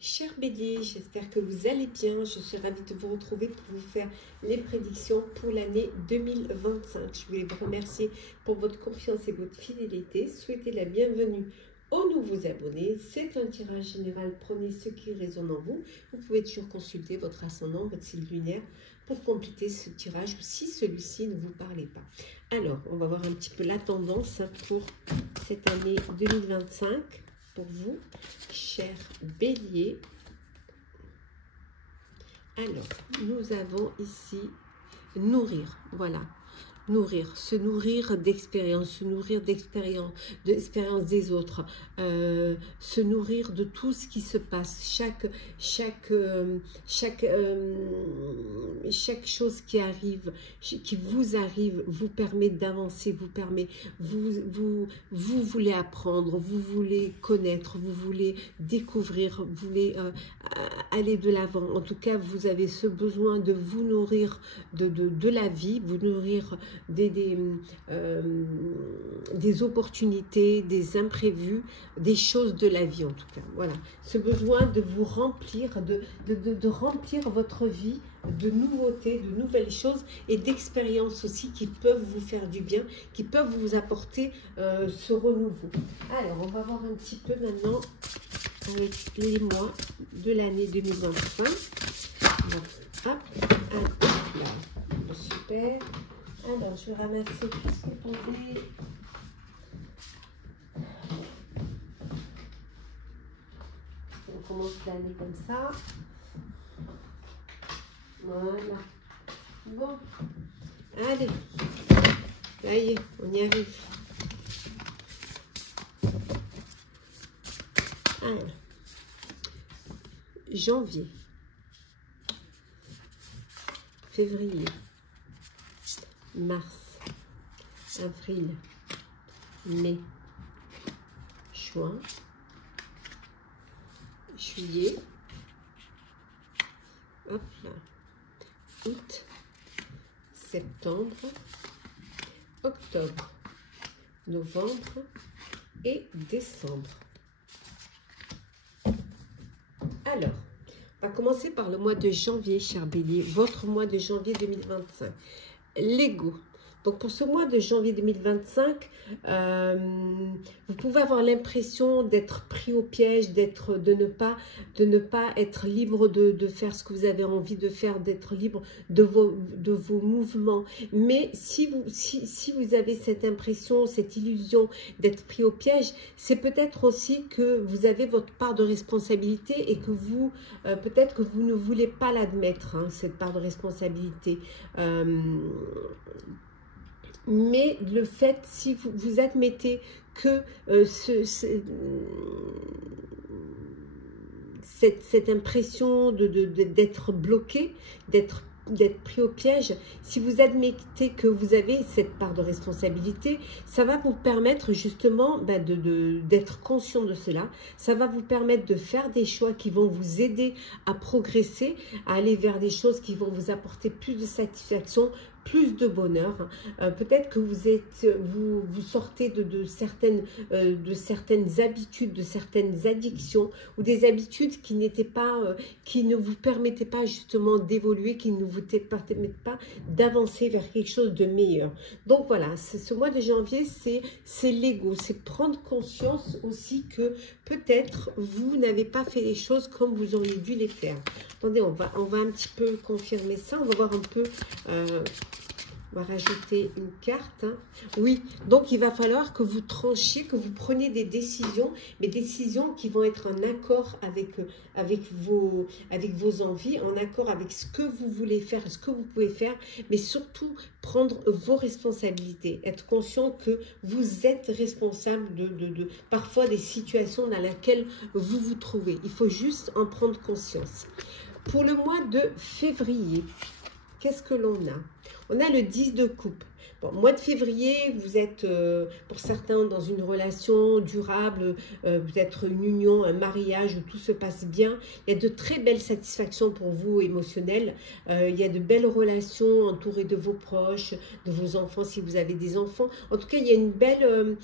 Cher Bélier, j'espère que vous allez bien. Je suis ravie de vous retrouver pour vous faire les prédictions pour l'année 2025. Je voulais vous remercier pour votre confiance et votre fidélité. Souhaitez la bienvenue aux nouveaux abonnés. C'est un tirage général. Prenez ce qui résonne en vous. Vous pouvez toujours consulter votre ascendant, votre signe lunaire pour compléter ce tirage ou si celui-ci ne vous parlait pas. Alors, on va voir un petit peu la tendance pour cette année 2025. Pour vous, cher Bélier. Alors, nous avons ici nourrir, voilà. Nourrir, se nourrir d'expérience, se nourrir d'expérience des autres, se nourrir de tout ce qui se passe, chaque chose qui arrive, qui vous arrive, vous permet d'avancer, vous permet, vous voulez apprendre, vous voulez connaître, vous voulez découvrir, vous voulez aller de l'avant. En tout cas, vous avez ce besoin de vous nourrir de la vie, vous nourrir des opportunités, des imprévus, des choses de la vie en tout cas. Voilà, ce besoin de vous remplir, de remplir votre vie de nouveautés, de nouvelles choses et d'expériences aussi qui peuvent vous faire du bien, qui peuvent vous apporter ce renouveau. Alors, on va voir un petit peu maintenant avec les mois de l'année 2025. Donc, hop, là, super. Alors, je vais ramasser tout ce qui est tombé. On commence l'année comme ça. Voilà. Bon. Allez. Ça y est, on y arrive. Alors. Janvier. Février. Mars, avril, mai, juin, juillet, hop là, août, septembre, octobre, novembre et décembre. Alors, on va commencer par le mois de janvier, cher Bélier, votre mois de janvier 2025. L'ego. Donc pour ce mois de janvier 2025, vous pouvez avoir l'impression d'être pris au piège, de ne pas être libre de faire ce que vous avez envie de faire, d'être libre de vos mouvements. Mais si vous avez cette impression, cette illusion d'être pris au piège, c'est peut-être aussi que vous avez votre part de responsabilité et que vous, peut-être que vous ne voulez pas l'admettre, hein, cette part de responsabilité. Mais le fait, si vous admettez que cette impression d'être bloqué, d'être pris au piège, si vous admettez que vous avez cette part de responsabilité, ça va vous permettre justement d'être conscient de cela. Ça va vous permettre de faire des choix qui vont vous aider à progresser, à aller vers des choses qui vont vous apporter plus de satisfaction, plus de bonheur. Peut-être que vous sortez de certaines habitudes, de certaines addictions ou des habitudes qui n'étaient pas, qui ne vous permettaient pas justement d'évoluer, qui ne vous permettaient pas d'avancer vers quelque chose de meilleur. Donc voilà, ce mois de janvier, c'est l'ego, c'est prendre conscience aussi que peut-être vous n'avez pas fait les choses comme vous auriez dû les faire. Attendez, on va un petit peu confirmer ça, on va voir un peu... on va rajouter une carte. Hein. Oui, donc il va falloir que vous tranchiez, que vous preniez des décisions, mais décisions qui vont être en accord avec vos envies, en accord avec ce que vous voulez faire, ce que vous pouvez faire, mais surtout prendre vos responsabilités, être conscient que vous êtes responsable parfois des situations dans lesquelles vous vous trouvez. Il faut juste en prendre conscience. Pour le mois de février, qu'est-ce que l'on a? On a le 10 de coupe. Bon, mois de février, vous êtes pour certains dans une relation durable, peut-être une union, un mariage où tout se passe bien. Il y a de très belles satisfactions pour vous émotionnelles. Il y a de belles relations entourées de vos proches, de vos enfants si vous avez des enfants. En tout cas, il y a une belle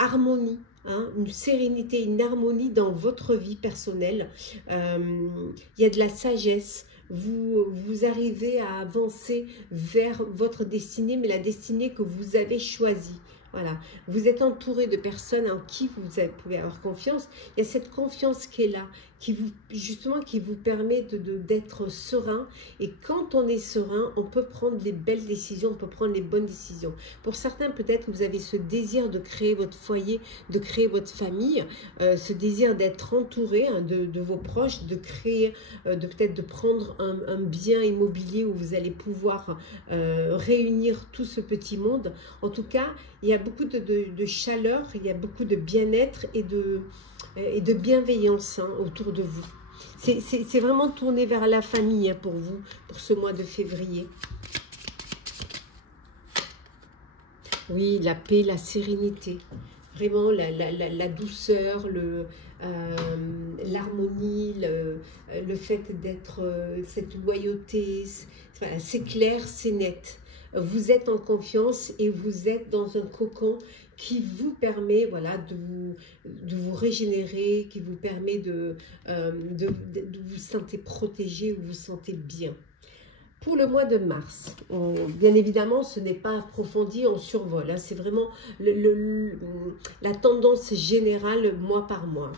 harmonie hein, une sérénité, une harmonie dans votre vie personnelle. Il y a de la sagesse. Vous arrivez à avancer vers votre destinée, mais la destinée que vous avez choisie. Voilà, vous êtes entouré de personnes en qui vous pouvez avoir confiance. Il y a cette confiance qui est là, qui vous permet d'être serein. Et quand on est serein, on peut prendre les belles décisions, on peut prendre les bonnes décisions. Pour certains, peut-être vous avez ce désir de créer votre foyer, de créer votre famille, ce désir d'être entouré, hein, de vos proches, de créer, peut-être de prendre un bien immobilier où vous allez pouvoir réunir tout ce petit monde. En tout cas, il y a beaucoup de chaleur, il y a beaucoup de bien-être et de bienveillance, hein, autour de vous. C'est vraiment tourné vers la famille, hein, pour vous, pour ce mois de février. Oui, la paix, la sérénité. Vraiment la douceur, l'harmonie, le fait d'être, cette loyauté. Voilà, c'est clair, c'est net. Vous êtes en confiance et vous êtes dans un cocon qui vous permet, voilà, de vous régénérer, qui vous permet de vous sentir protégé, vous vous sentez bien. Pour le mois de mars, bien évidemment, ce n'est pas approfondi, on survole, hein, c'est vraiment la tendance générale mois par mois.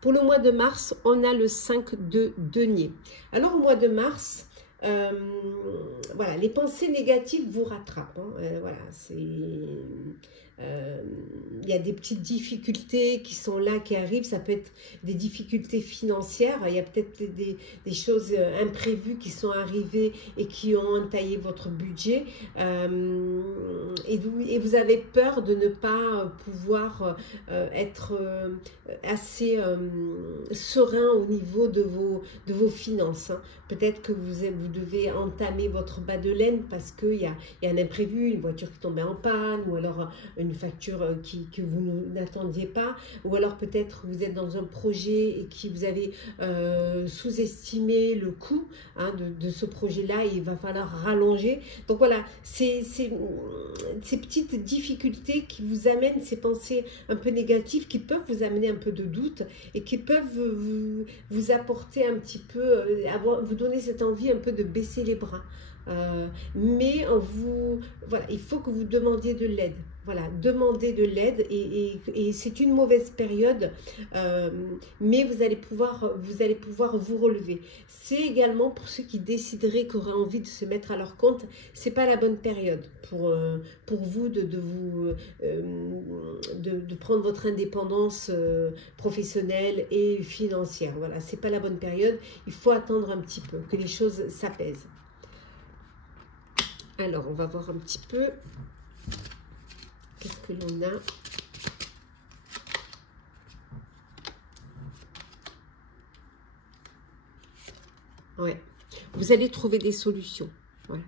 Pour le mois de mars, on a le 5 de denier. Alors au mois de mars, voilà, les pensées négatives vous rattrapent, hein, voilà, il y a des petites difficultés qui sont là, qui arrivent. Ça peut être des difficultés financières, il y a peut-être des choses imprévues qui sont arrivées et qui ont entaillé votre budget, et vous avez peur de ne pas pouvoir être assez serein au niveau de vos finances, hein. Peut-être que vous devez entamer votre bas de laine parce qu'il y a un imprévu, une voiture qui tombait en panne, ou alors une facture que vous n'attendiez pas, ou alors peut-être vous êtes dans un projet et que vous avez sous-estimé le coût, hein, de ce projet-là, et il va falloir rallonger. Donc voilà, ces petites difficultés qui vous amènent, ces pensées un peu négatives, qui peuvent vous amener un peu de doute et qui peuvent vous apporter un petit peu, vous donner cette envie un peu de baisser les bras. Mais voilà, il faut que vous demandiez de l'aide. Voilà, demandez de l'aide, et c'est une mauvaise période, mais vous allez pouvoir vous relever. C'est également pour ceux qui décideraient, qui auraient envie de se mettre à leur compte, c'est pas la bonne période pour vous de prendre votre indépendance professionnelle et financière. Voilà, c'est pas la bonne période. Il faut attendre un petit peu que les choses s'apaisent. Alors, on va voir un petit peu qu'est-ce que l'on a. Ouais, vous allez trouver des solutions. Ouais.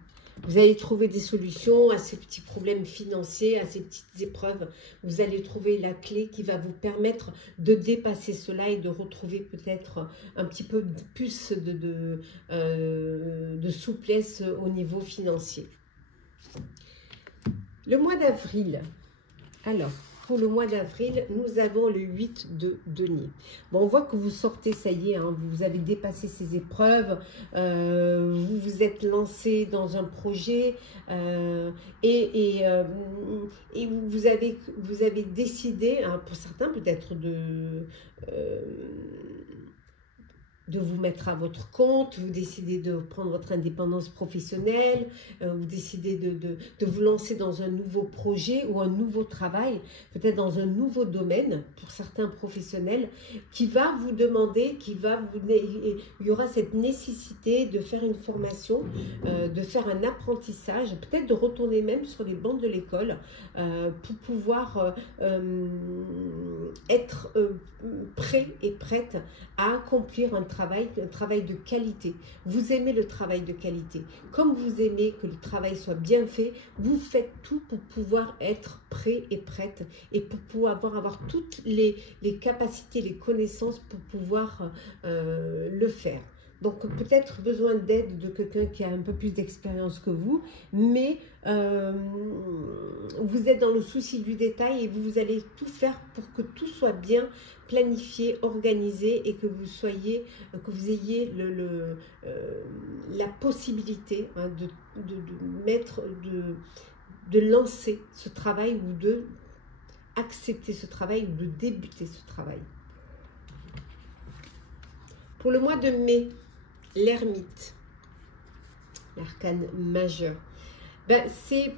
Vous allez trouver des solutions à ces petits problèmes financiers, à ces petites épreuves. Vous allez trouver la clé qui va vous permettre de dépasser cela et de retrouver peut-être un petit peu plus de souplesse au niveau financier. Le mois d'avril. Alors, pour le mois d'avril, nous avons le 8 de denier. Bon, on voit que vous sortez, ça y est, hein, vous avez dépassé ces épreuves, vous vous êtes lancé dans un projet, et vous avez décidé, hein, pour certains peut-être de vous mettre à votre compte, vous décidez de prendre votre indépendance professionnelle, vous décidez de vous lancer dans un nouveau projet ou un nouveau travail, peut-être dans un nouveau domaine pour certains professionnels, qui va vous demander, il y aura cette nécessité de faire une formation, de faire un apprentissage, peut-être de retourner même sur les bancs de l'école pour pouvoir être prêt et prête à accomplir un travail de qualité. Vous aimez le travail de qualité. Comme vous aimez que le travail soit bien fait, vous faites tout pour pouvoir être prêt et prête, et pour pouvoir avoir toutes les capacités, les connaissances pour pouvoir le faire. Donc peut-être besoin d'aide de quelqu'un qui a un peu plus d'expérience que vous, mais vous êtes dans le souci du détail et vous allez tout faire pour que tout soit bien planifié, organisé et que vous soyez, que vous ayez la possibilité hein, de lancer ce travail ou de accepter ce travail ou de débuter ce travail. Pour le mois de mai, l'ermite, l'arcane majeur, ben c'est,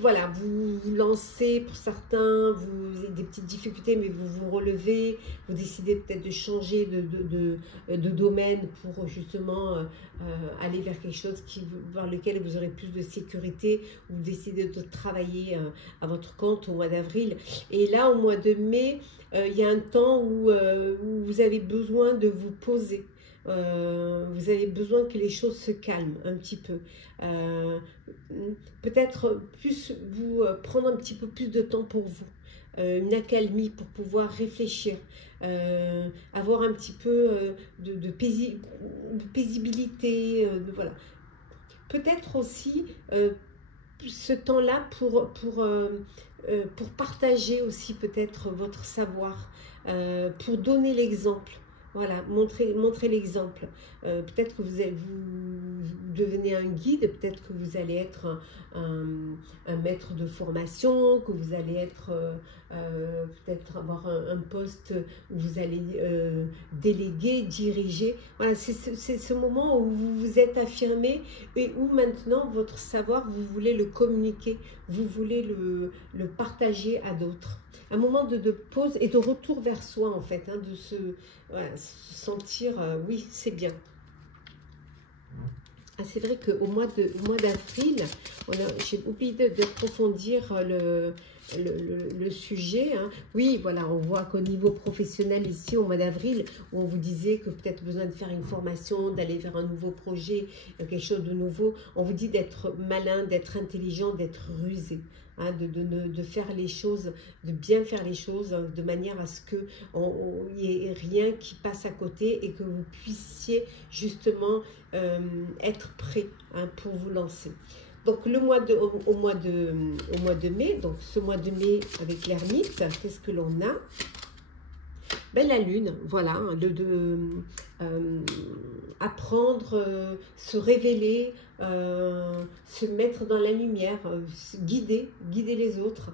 voilà, vous vous lancez, pour certains, vous avez des petites difficultés, mais vous vous relevez, vous décidez peut-être de changer de domaine pour justement aller vers quelque chose vers lequel vous aurez plus de sécurité, ou décidez de travailler à votre compte au mois d'avril. Et là, au mois de mai, il y a un temps où vous avez besoin de vous poser. Vous avez besoin que les choses se calment un petit peu. Peut-être plus vous prendre un petit peu plus de temps pour vous. Une accalmie pour pouvoir réfléchir. Avoir un petit peu de paisibilité. Voilà. Peut-être aussi ce temps-là pour partager aussi peut-être votre savoir. Pour donner l'exemple. Voilà, montrer l'exemple. Peut-être que vous devenez un guide, peut-être que vous allez être un maître de formation, que vous allez être peut-être avoir un poste où vous allez déléguer, diriger. Voilà, c'est ce moment où vous vous êtes affirmé et où maintenant votre savoir, vous voulez le communiquer, vous voulez le partager à d'autres. Un moment de pause et de retour vers soi en fait, hein, de se sentir, oui, c'est bien. Ah, c'est vrai qu'au mois d'avril, j'ai oublié d'approfondir le sujet. Hein. Oui, voilà, on voit qu'au niveau professionnel ici, au mois d'avril, où on vous disait que peut-être besoin de faire une formation, d'aller vers un nouveau projet, quelque chose de nouveau, on vous dit d'être malin, d'être intelligent, d'être rusé. Hein, de faire les choses, de bien faire les choses de manière à ce qu'il n'y ait rien qui passe à côté et que vous puissiez justement être prêt hein, pour vous lancer. Donc au mois de mai, donc ce mois de mai avec l'ermite, qu'est-ce que l'on a? Ben, la lune, voilà, apprendre, se révéler, se mettre dans la lumière, guider les autres,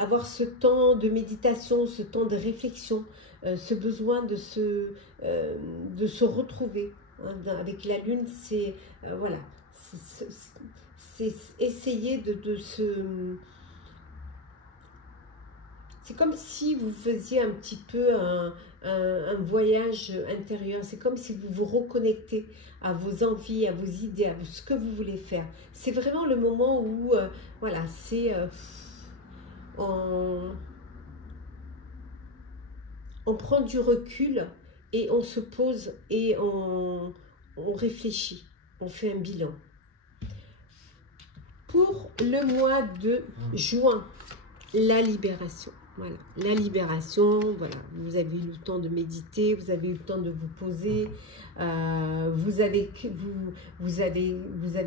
avoir ce temps de méditation, ce temps de réflexion, ce besoin de se retrouver. Hein, avec la lune, c'est voilà, c'est essayer de se... C'est comme si vous faisiez un petit peu un voyage intérieur. C'est comme si vous vous reconnectez à vos envies, à vos idées, à ce que vous voulez faire. C'est vraiment le moment où, voilà, c'est... on prend du recul et on se pose et on réfléchit. On fait un bilan. Pour le mois de juin, la libération. Voilà, la libération, voilà, vous avez eu le temps de méditer, vous avez eu le temps de vous poser, vous avez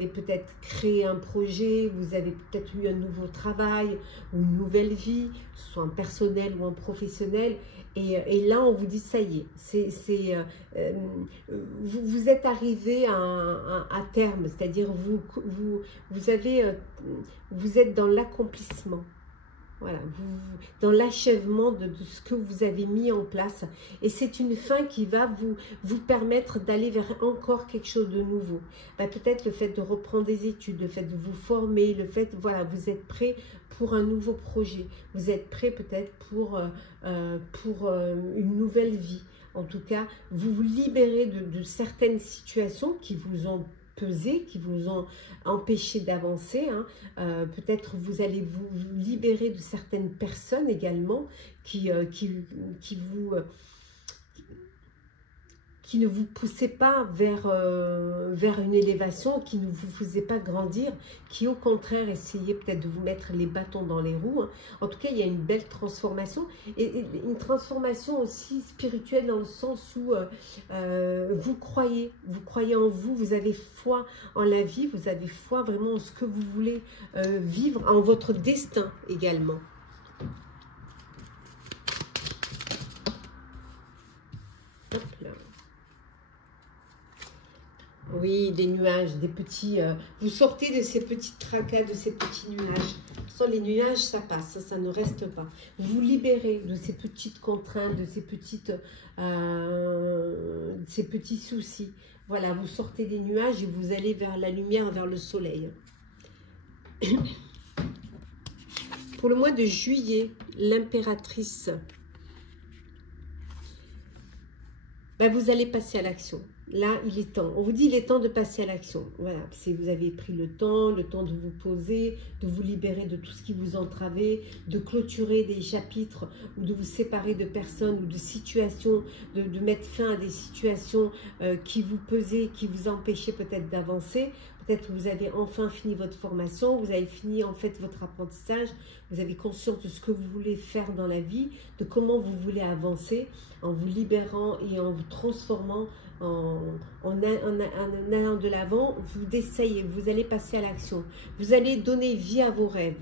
peut-être créé un projet, vous avez peut-être eu un nouveau travail ou une nouvelle vie, soit en personnel ou en professionnel, et là on vous dit ça y est, vous êtes arrivé à terme, c'est-à-dire vous êtes dans l'accomplissement. Voilà, dans l'achèvement de ce que vous avez mis en place. Et c'est une fin qui va vous permettre d'aller vers encore quelque chose de nouveau. Ben, peut-être le fait de reprendre des études, le fait de vous former, le fait, voilà, vous êtes prêt pour un nouveau projet. Vous êtes prêt peut-être pour une nouvelle vie. En tout cas, vous vous libérez de certaines situations qui vous ont pesé, qui vous ont empêché d'avancer. Hein. Peut-être vous allez vous libérer de certaines personnes également qui qui ne vous poussait pas vers une élévation, qui ne vous faisait pas grandir, qui au contraire essayait peut-être de vous mettre les bâtons dans les roues. Hein. En tout cas, il y a une belle transformation, et une transformation aussi spirituelle dans le sens où vous croyez en vous, vous avez foi en la vie, vous avez foi vraiment en ce que vous voulez vivre, en votre destin également. Hop là. Oui, des nuages, des petits... vous sortez de ces petits tracas, de ces petits nuages. Sans les nuages, ça passe, ça ne reste pas. Vous vous libérez de ces petites contraintes, de ces petits soucis. Voilà, vous sortez des nuages et vous allez vers la lumière, vers le soleil. Pour le mois de juillet, l'impératrice, ben vous allez passer à l'action. Là, il est temps. On vous dit il est temps de passer à l'action. Voilà, si vous avez pris le temps de vous poser, de vous libérer de tout ce qui vous entravait, de clôturer des chapitres ou de vous séparer de personnes ou de situations, de mettre fin à des situations qui vous pesaient, qui vous empêchaient peut-être d'avancer. Peut-être que vous avez enfin fini votre formation, vous avez fini en fait votre apprentissage, vous avez conscience de ce que vous voulez faire dans la vie, de comment vous voulez avancer, en vous libérant et en vous transformant, en allant de l'avant, vous essayez, vous allez passer à l'action, vous allez donner vie à vos rêves.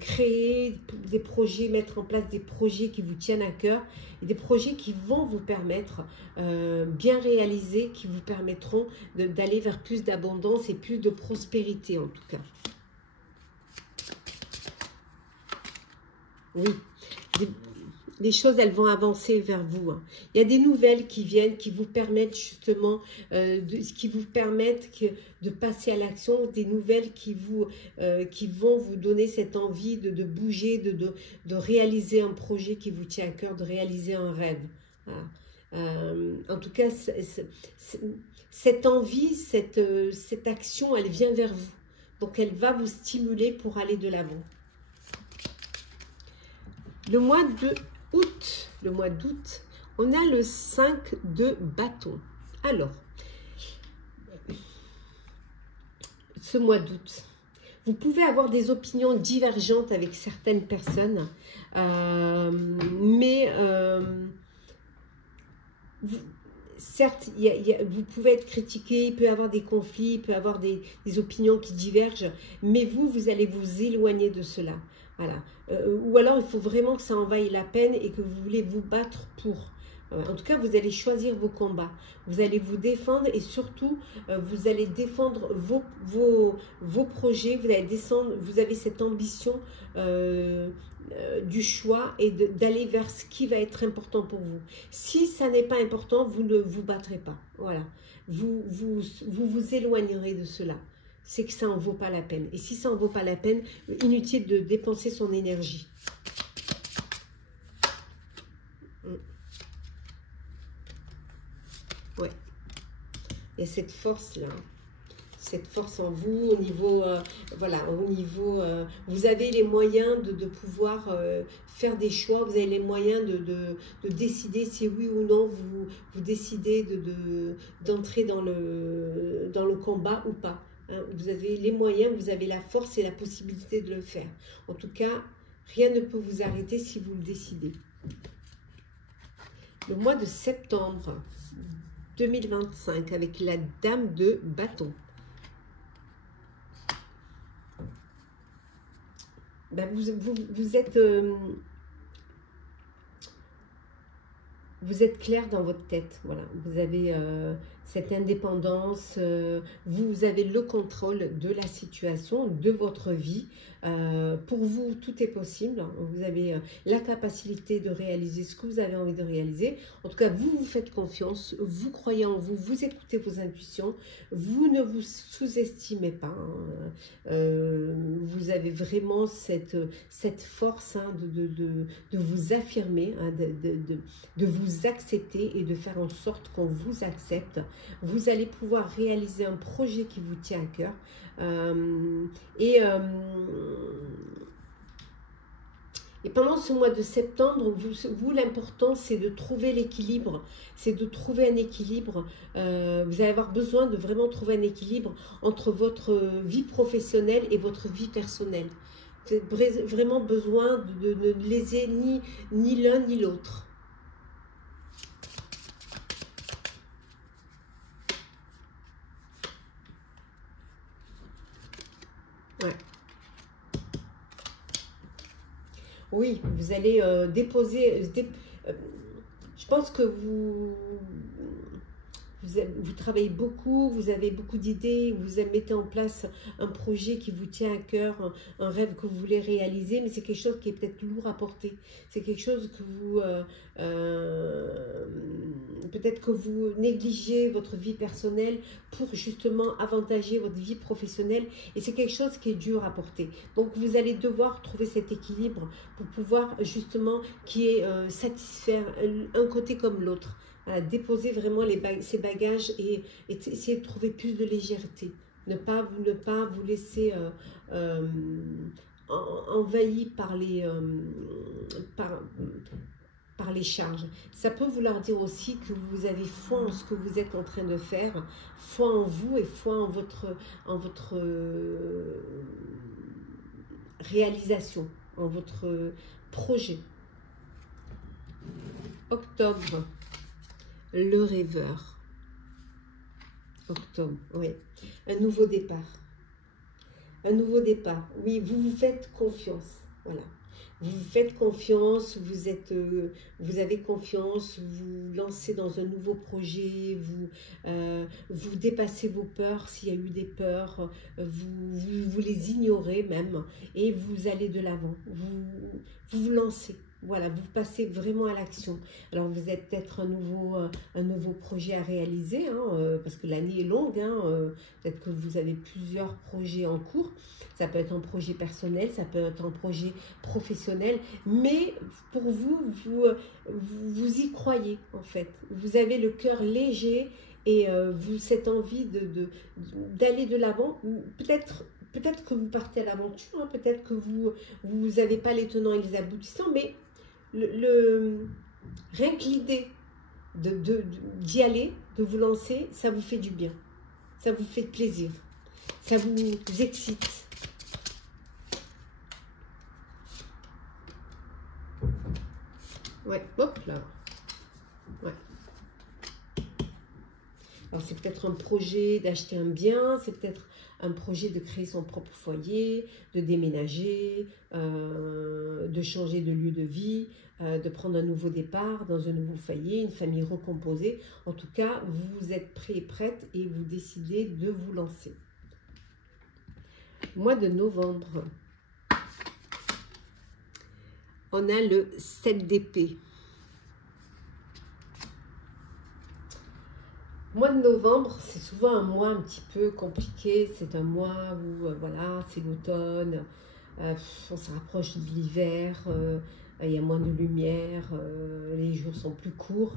Créer des projets, mettre en place des projets qui vous tiennent à cœur, et des projets qui vont vous permettre bien réalisés, qui vous permettront d'aller vers plus d'abondance et plus de prospérité en tout cas. Oui, les choses, elles vont avancer vers vous. Hein. Il y a des nouvelles qui viennent, qui vous permettent justement, de passer à l'action, des nouvelles qui vont vous donner cette envie de bouger, de réaliser un projet qui vous tient à cœur, de réaliser un rêve. Voilà. En tout cas, cette envie, cette action, elle vient vers vous. Donc, elle va vous stimuler pour aller de l'avant. Le mois d'août, on a le 5 de bâton. Alors, ce mois d'août, vous pouvez avoir des opinions divergentes avec certaines personnes, certes, vous pouvez être critiqué, il peut y avoir des conflits, il peut y avoir des opinions qui divergent, mais vous allez vous éloigner de cela. Voilà. Ou alors, il faut vraiment que ça en vaille la peine et que vous voulez vous battre pour. En tout cas, vous allez choisir vos combats. Vous allez vous défendre et surtout, vous allez défendre vos projets. Vous avez cette ambition du choix et d'aller vers ce qui va être important pour vous. Si ça n'est pas important, vous ne vous battrez pas. Voilà. Vous éloignerez de cela. C'est que ça n'en vaut pas la peine. Et si ça n'en vaut pas la peine, inutile de dépenser son énergie. Ouais. Il y a cette force-là. Cette force en vous, au niveau, vous avez les moyens de pouvoir faire des choix, vous avez les moyens de décider si oui ou non vous décidez d'entrer dans le combat ou pas. Hein, vous avez les moyens, vous avez la force et la possibilité de le faire. En tout cas, rien ne peut vous arrêter si vous le décidez. Le mois de septembre 2025 avec la dame de bâton. Ben vous êtes clair dans votre tête, voilà. Vous avez cette indépendance, vous avez le contrôle de la situation, de votre vie. Pour vous, tout est possible. Vous avez la capacité de réaliser ce que vous avez envie de réaliser. En tout cas, vous faites confiance, vous croyez en vous, vous écoutez vos intuitions, vous ne vous sous-estimez pas. Hein. Vous avez vraiment cette force, hein, de vous affirmer, hein, de vous accepter et de faire en sorte qu'on vous accepte. Vous allez pouvoir réaliser un projet qui vous tient à cœur. Et Et pendant ce mois de septembre, vous l'important, c'est de trouver l'équilibre. C'est de trouver un équilibre. Vous allez avoir besoin de vraiment trouver un équilibre entre votre vie professionnelle et votre vie personnelle. Vous avez vraiment besoin de ne léser ni l'un ni l'autre. Ouais. Oui, vous allez déposer... je pense que vous travaillez beaucoup, vous avez beaucoup d'idées, vous mettez en place un projet qui vous tient à cœur, un rêve que vous voulez réaliser, mais c'est quelque chose qui est peut-être lourd à porter. C'est quelque chose que vous... peut-être que vous négligez votre vie personnelle pour justement avantager votre vie professionnelle, et c'est quelque chose qui est dur à porter. Donc vous allez devoir trouver cet équilibre pour pouvoir justement qui est satisfaire un côté comme l'autre. Déposer vraiment ces bagages et essayer de trouver plus de légèreté. Ne pas vous laisser envahi par les charges. Ça peut vouloir dire aussi que vous avez foi en ce que vous êtes en train de faire, foi en vous et foi en votre réalisation, en votre projet. Octobre. Le rêveur. Octobre, oui. Un nouveau départ. Un nouveau départ. Oui, vous vous faites confiance. Voilà. Vous vous faites confiance, vous avez confiance, vous lancez dans un nouveau projet, vous dépassez vos peurs s'il y a eu des peurs, vous les ignorez même et vous allez de l'avant. Vous lancez. Voilà, vous passez vraiment à l'action. Alors, vous avez peut-être un nouveau projet à réaliser, hein, parce que l'année est longue. Hein, peut-être que vous avez plusieurs projets en cours. Ça peut être un projet personnel, ça peut être un projet professionnel. Mais pour vous y croyez, en fait. Vous avez le cœur léger et cette envie d'aller de l'avant. Peut-être que vous partez à l'aventure, hein, peut-être que vous n'avez pas les tenants et les aboutissants, mais rien que l'idée d'y aller, de vous lancer, ça vous fait du bien, ça vous fait plaisir, ça vous excite. Ouais, hop là. Ouais. Alors c'est peut-être un projet d'acheter un bien, c'est peut-être un projet de créer son propre foyer, de déménager, de changer de lieu de vie, de prendre un nouveau départ dans un nouveau foyer, une famille recomposée. En tout cas, vous êtes prêt et prête et vous décidez de vous lancer. Mois de novembre. On a le 7 d'épée. Mois de novembre, c'est souvent un mois un petit peu compliqué. C'est un mois où, voilà, c'est l'automne, on se rapproche de l'hiver, il y a moins de lumière, les jours sont plus courts.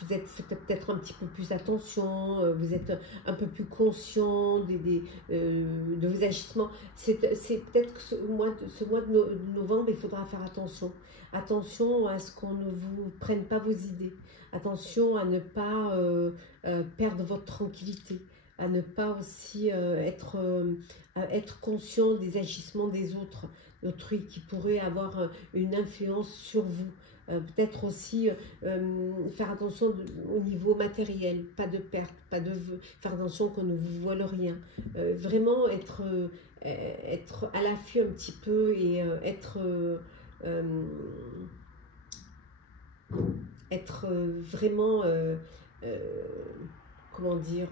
Vous faites peut-être un petit peu plus attention, vous êtes un peu plus conscient de vos agissements. C'est peut-être que ce mois de novembre, il faudra faire attention. Attention à ce qu'on ne vous prenne pas vos idées. Attention à ne pas perdre votre tranquillité. À ne pas aussi être conscient des agissements des autres, d'autrui qui pourraient avoir une influence sur vous. Peut-être aussi faire attention au niveau matériel, pas de perte, faire attention qu'on ne vous vole rien. Vraiment être à l'affût un petit peu et être vraiment, comment dire,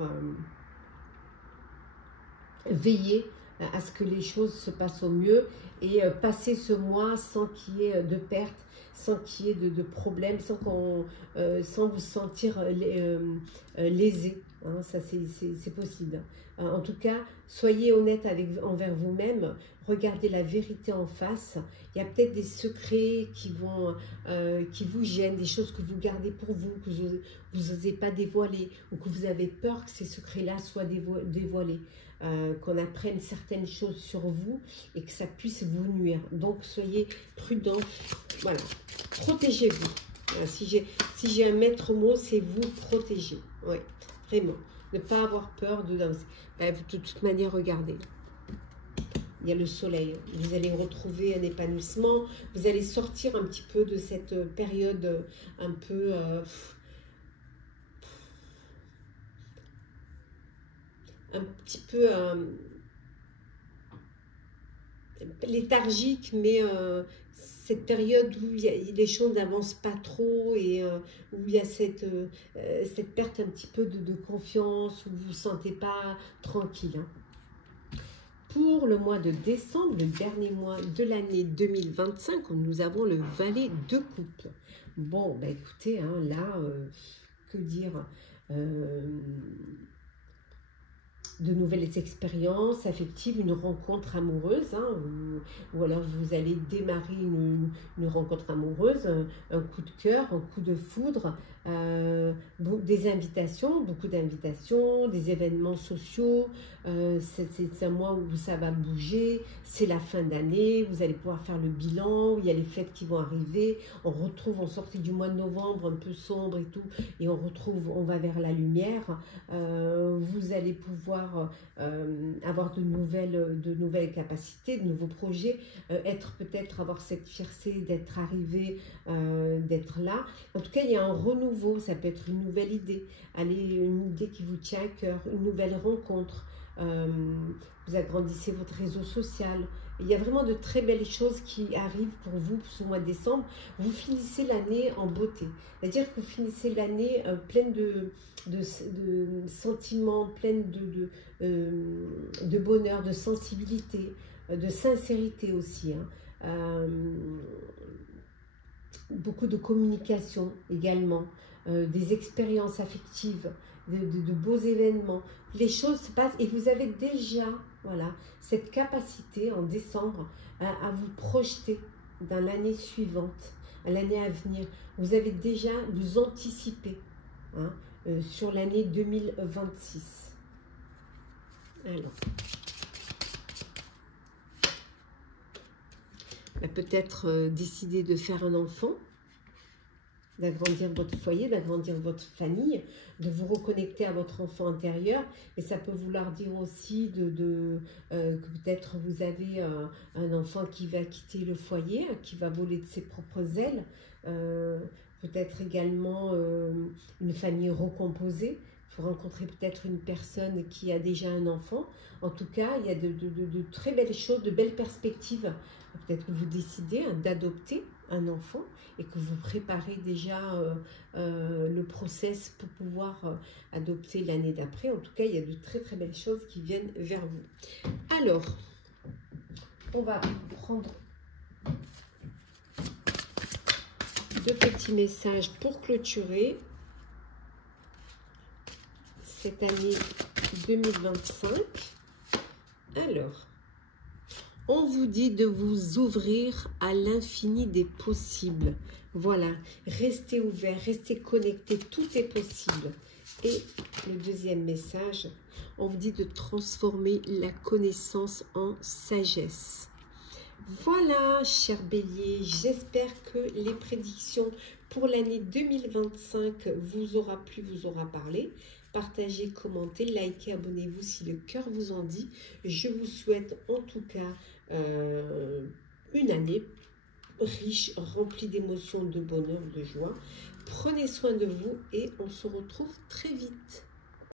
veiller à ce que les choses se passent au mieux et passer ce mois sans qu'il y ait de pertes, sans qu'il y ait de problèmes, sans vous sentir lésé. Hein, ça, c'est possible. En tout cas, soyez honnête envers vous-même, regardez la vérité en face. Il y a peut-être des secrets qui vous gênent, des choses que vous gardez pour vous, que vous n'osez pas dévoiler, ou que vous avez peur que ces secrets-là soient dévoilés. qu'on apprenne certaines choses sur vous et que ça puisse vous nuire. Donc, soyez prudents. Voilà, protégez-vous. Voilà, si j'ai un maître mot, c'est vous protéger. Oui, vraiment. Ne pas avoir peur de... De toute manière, regardez. Il y a le soleil. Vous allez retrouver un épanouissement. Vous allez sortir un petit peu de cette période un peu... un petit peu léthargique, mais cette période où les choses n'avancent pas trop et où il y a cette perte un petit peu de confiance, où vous ne vous sentez pas tranquille. Hein. Pour le mois de décembre, le dernier mois de l'année 2025, nous avons le valet de coupe. Bon, bah écoutez, hein, là, que dire de nouvelles expériences affectives, une rencontre amoureuse, hein, ou alors vous allez démarrer une rencontre amoureuse, un coup de cœur, un coup de foudre, des invitations, beaucoup d'invitations, des événements sociaux, c'est un mois où ça va bouger, c'est la fin d'année, vous allez pouvoir faire le bilan, il y a les fêtes qui vont arriver, on sortit du mois de novembre un peu sombre et tout, et on va vers la lumière, vous allez pouvoir avoir de nouvelles capacités, de nouveaux projets, avoir cette fierté d'être arrivé, d'être là. En tout cas, il y a un renouveau, ça peut être une nouvelle idée, une idée qui vous tient à cœur, une nouvelle rencontre, vous agrandissez votre réseau social. Il y a vraiment de très belles choses qui arrivent pour vous pour ce mois de décembre. Vous finissez l'année en beauté, c'est-à-dire que vous finissez l'année pleine de sentiments, pleine de bonheur, de sensibilité, de sincérité aussi. Hein. Beaucoup de communication également, des expériences affectives, de beaux événements. Les choses se passent et vous avez déjà cette capacité en décembre à vous projeter dans l'année suivante, à l'année à venir. Vous avez déjà, vous anticipez sur l'année 2026. Alors, peut-être décider de faire un enfant, d'agrandir votre foyer, d'agrandir votre famille, de vous reconnecter à votre enfant intérieur. Et ça peut vouloir dire aussi que peut-être vous avez un enfant qui va quitter le foyer, qui va voler de ses propres ailes. Peut-être également une famille recomposée. Vous rencontrez peut-être une personne qui a déjà un enfant. En tout cas, il y a de très belles choses, de belles perspectives. Peut-être que vous décidez d'adopter un enfant et que vous préparez déjà le process pour pouvoir adopter l'année d'après. En tout cas, il y a de très très belles choses qui viennent vers vous. Alors, on va prendre deux petits messages pour clôturer cette année 2025. Alors, on vous dit de vous ouvrir à l'infini des possibles. Voilà, restez ouvert, restez connecté, tout est possible. Et le deuxième message, on vous dit de transformer la connaissance en sagesse. Voilà, chers béliers, j'espère que les prédictions pour l'année 2025 vous aura plu, vous aura parlé. Partagez, commentez, likez, abonnez-vous si le cœur vous en dit. Je vous souhaite en tout cas une année riche, remplie d'émotions, de bonheur, de joie. Prenez soin de vous et on se retrouve très vite.